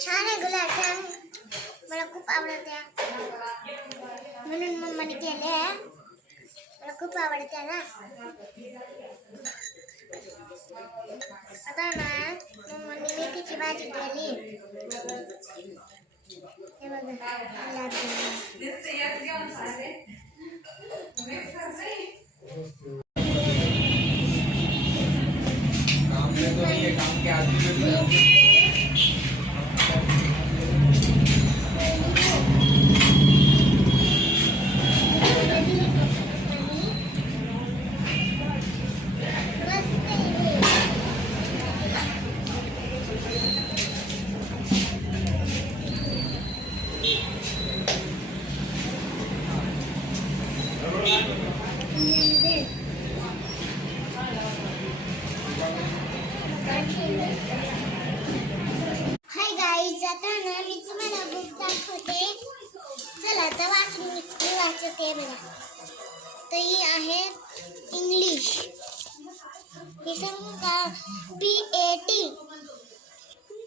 छान आहे गुलाबजाम मला खूप आवडते म्हणून मम्माने केले मला खूप आवडते ना आता ना मम्माने मेथीची भाजी केली हे काम में तो नहीं काम के आदमी मी वाचते बघा. तर ही आहे इंग्लिश हे सांगू का? B A T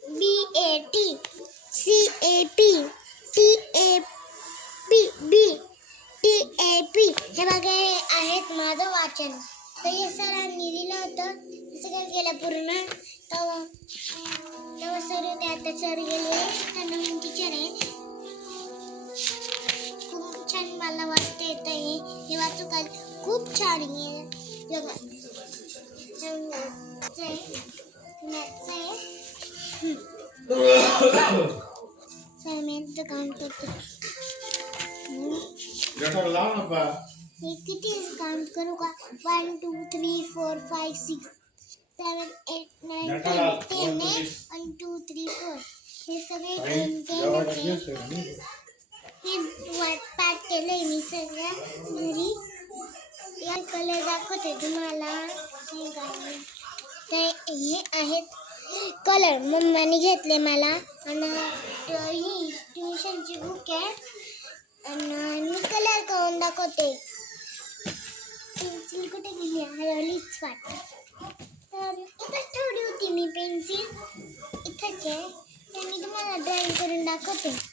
B A T C A P T A P B T A P हे बघा हे आहेत माझं वाचन. तर हे सरांनी दिलं होतं. सगळं केलं पूर्ण. तेव्हा तेव्हा सर त्या आता सर गेले. त्यांना मी टीचर आहे. मला वाटते ही। ही वाचकाल खूप छान आहे काम करतो मी किती काम करू का one two three four five six seven eight nine ten ten one two three four हे सगळे हे वाट पॅक केलंय मी सगळ्या घरी. या कलर दाखवते तुम्हाला. हे ते हे आहेत कलर. मम्माने घेतले मला. आणि ही ट्युशनची बुक आहे. आणि मी कलर करून दाखवते. पेन्सिल कुठे गेली? हरवलीच वाटत तर इथंच ठेवली होती मी पेन्सिल. इथंच आहे. तर मी तुम्हाला ड्रॉईंग करून दाखवते.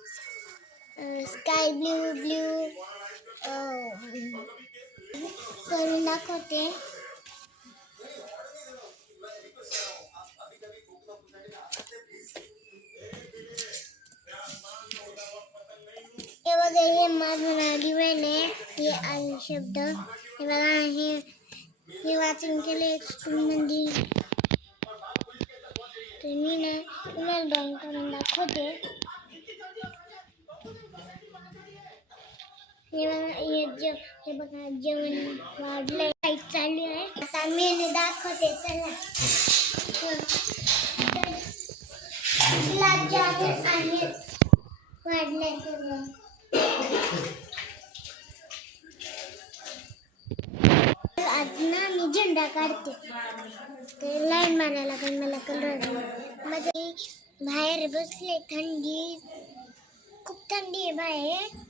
स्काय ब्ल्यू ब्ल्यू करून दाखवते हे बघा हे माझं नाव लिहिलंय हे आहे शब्द हे बघा हे हे वाचन केले स्कूलमध्ये तर मी ना तुम्हाला ड्रॉइंग करून दाखवते हे बघा हे बघा जेवण वाढलंय. काही चालू आहे. आता मेनू दाखवते चला. गुलाबजामुन वाढलंय सगळं. आज ना मी झेंडा काढते. ते लाईन मारायला लागेल मला कलरमध्ये बाहेर बसले थंडी खूप थंडी आहे बाहेर.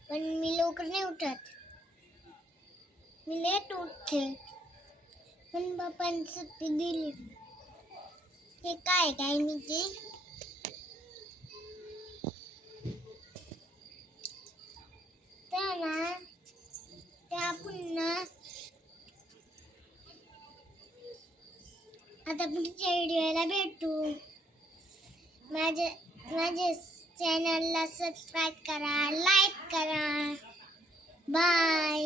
पण मी लवकर नाही उठत. मी लेट उठते. पण बापांनी सुट्टी दिली. हे काय काय मी ते तर आता पुढच्या व्हिडिओला भेटू. माझ्या माझे चॅनलला सबस्क्राईब करा लाईक करा बाय